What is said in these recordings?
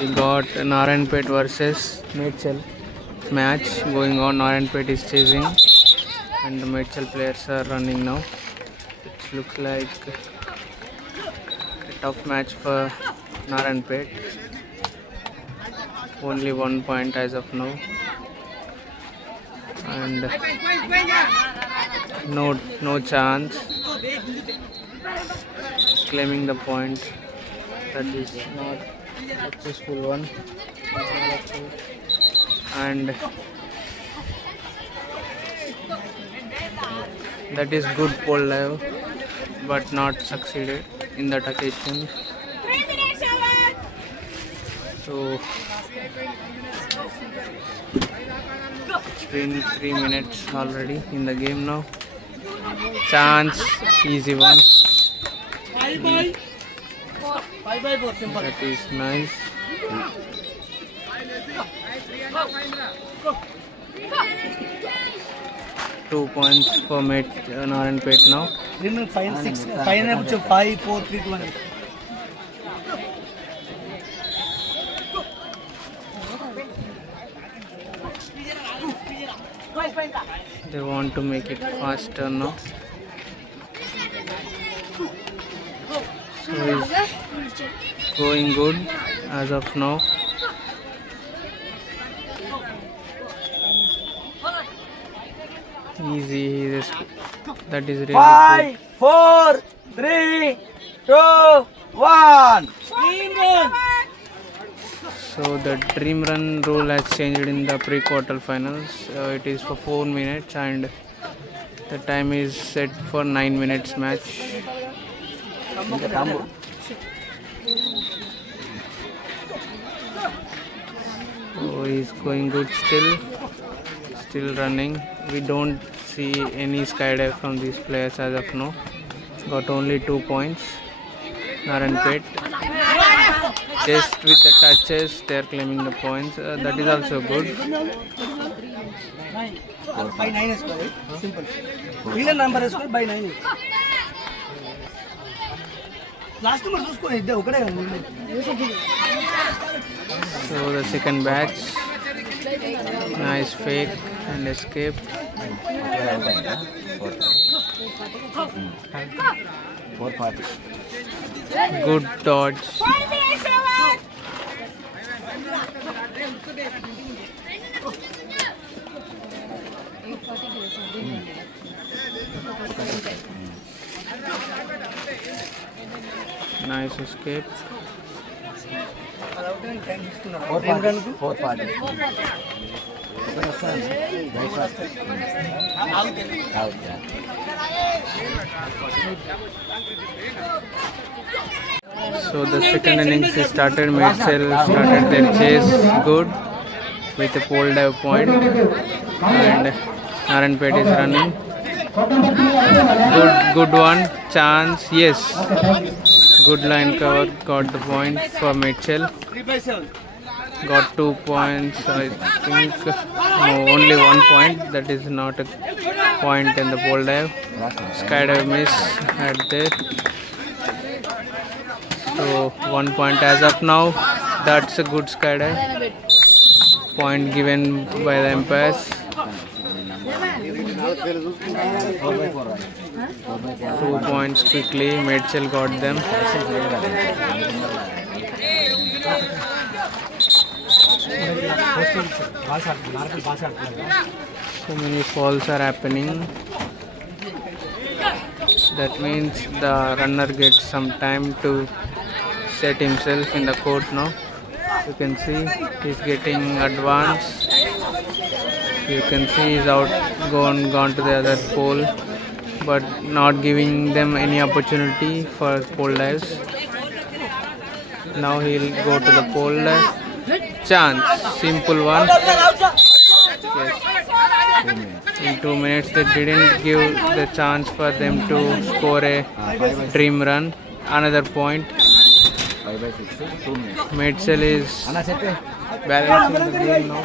We got Narayanpet versus Medchal match going on. Narayanpet is chasing and the Medchal players are running now. It looks like a tough match for Narayanpet. Only 1 point as of now. And no chance claiming the point. That is not successful one. And that is good pole dive but not succeeded in that occasion. So it's been 3 minutes already in the game now. Chance, easy one. That is nice. Two points for Narayanpet now. Final 5, 4, 3, 2, 1. They want to make it faster now. So it's going good as of now. Easy. That is really 5, good. 4, 3, 2, 1. So the dream run rule has changed in the pre-quarter finals. It is for 4 minutes and the time is set for 9 minutes match. So he's going good still running. We don't see any skydive from these players as of now. Got only 2 points. Narayanpet. Just with the touches, they are claiming the points. That is also good. By 9 square, right? Simple. Real number square by 9. Last number square is there. So the second batch. Nice fake and escape. Good dodge. Nice escape. 440. So the second innings is started. Medchal started their chase good with a pole dive point, and Narayanpet is running. Good one. Chance. Yes. Good line cover. Got the point for Medchal. Got 2 points. I think no, only 1 point. That is not a point in the pole dive. Skydive miss at there. So 1 point as of now. That's a good skydive. Point given by the umpires. 2 points quickly. Medchal got them. So many falls are happening. That means the runner gets some time to set himself in the court now. You can see he's getting advanced. You can see he's gone to the other pole, but not giving them any opportunity for pole dives. Now he'll go to the pole dive. Chance, simple one. Yes. In 2 minutes they didn't give the chance for them to score a dream run. Another point. Medchal is balancing the game now.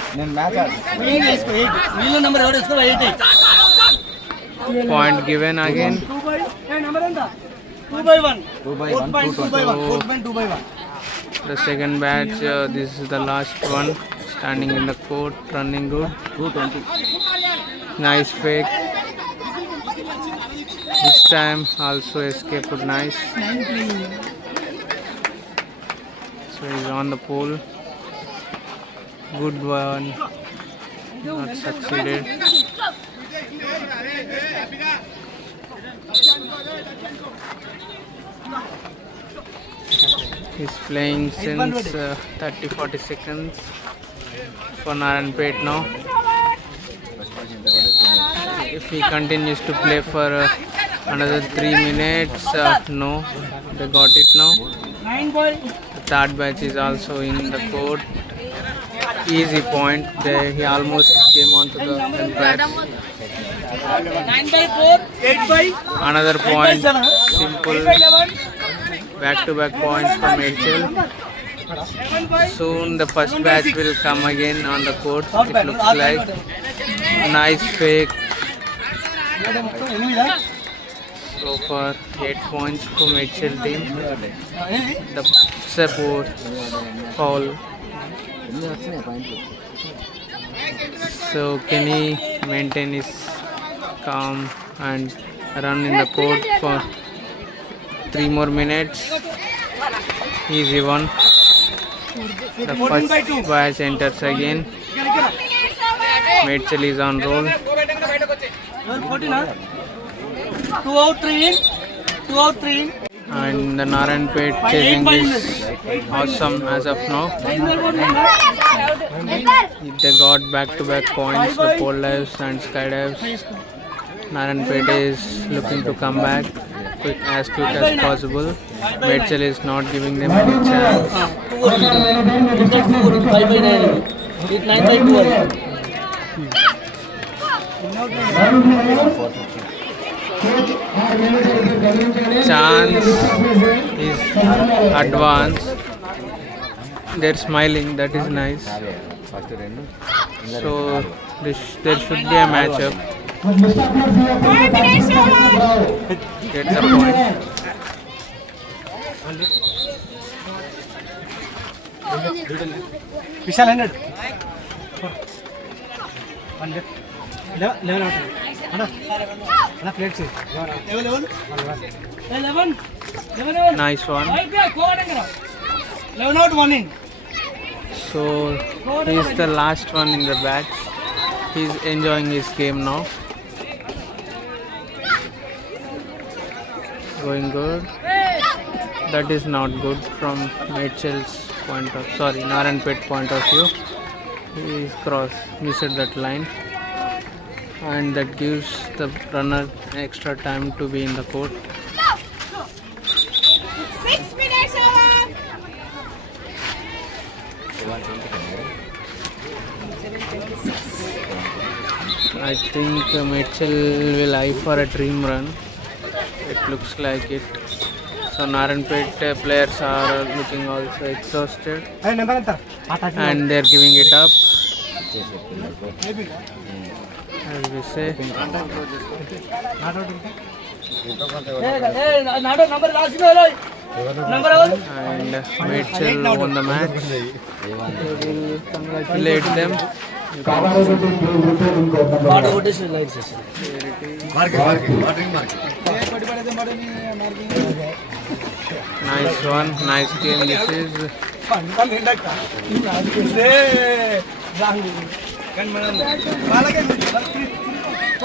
Point given again. 2 by 1. 4.2 by 1. 4.2 by 1. The second batch, this is the last one. Standing in the court, running good. 220. Nice fake. This time also escaped nice. So he's on the pole. Good one. Not succeeded. He's playing since 30-40 seconds for Naranpet now. If he continues to play for another 3 minutes, no, they got it now. The third batch is also in the court. Easy point. He almost came onto the impact. 9/4, 8/5. Another point. Simple. Back-to-back points from HL. Soon the first batch will come again on the court. It looks like. Nice fake. So far 8 points from HL team. The support foul. So can he maintain his calm and run in the court for 3 more minutes? Easy one. The first batch enters again. Mitchell is on roll. 2 out, 3 in. 2 out, 3 in. And the Naranpet chasing is awesome as of now. They got back-to-back points, the pole dives and skydives. Naranpet is looking to come back as quick as possible. Mitchell is not giving them any chance. 5/9. 9/12. Chance is advanced. They're smiling, that is nice. So there should be a matchup. Get the point. Vishal 100. 11 out. Ana plate se. 11. Nice one. 11 out, 1 in. So he's the last one in the batch. He's enjoying his game now. Going good. That is not good from Mitchell's Naranpet point of view. He missed that line. And that gives the runner extra time to be in the court. 6 minutes over. I think Mitchell will eye for a dream run. It looks like it. So Naranpet players are looking also exhausted and they're giving it up. As we say. And Mitchell won the match. We will congratulate them. Nice one, nice game this is.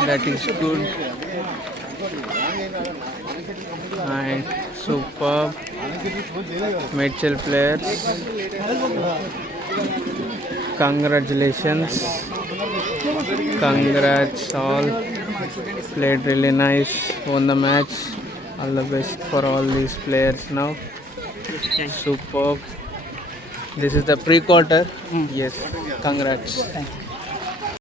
That is good. And superb. Mitchell players. Congratulations. Congrats all. Played really nice. Won the match. All the best for all these players now. Superb. This is the pre-quarter. Yes. Congrats. Thank you.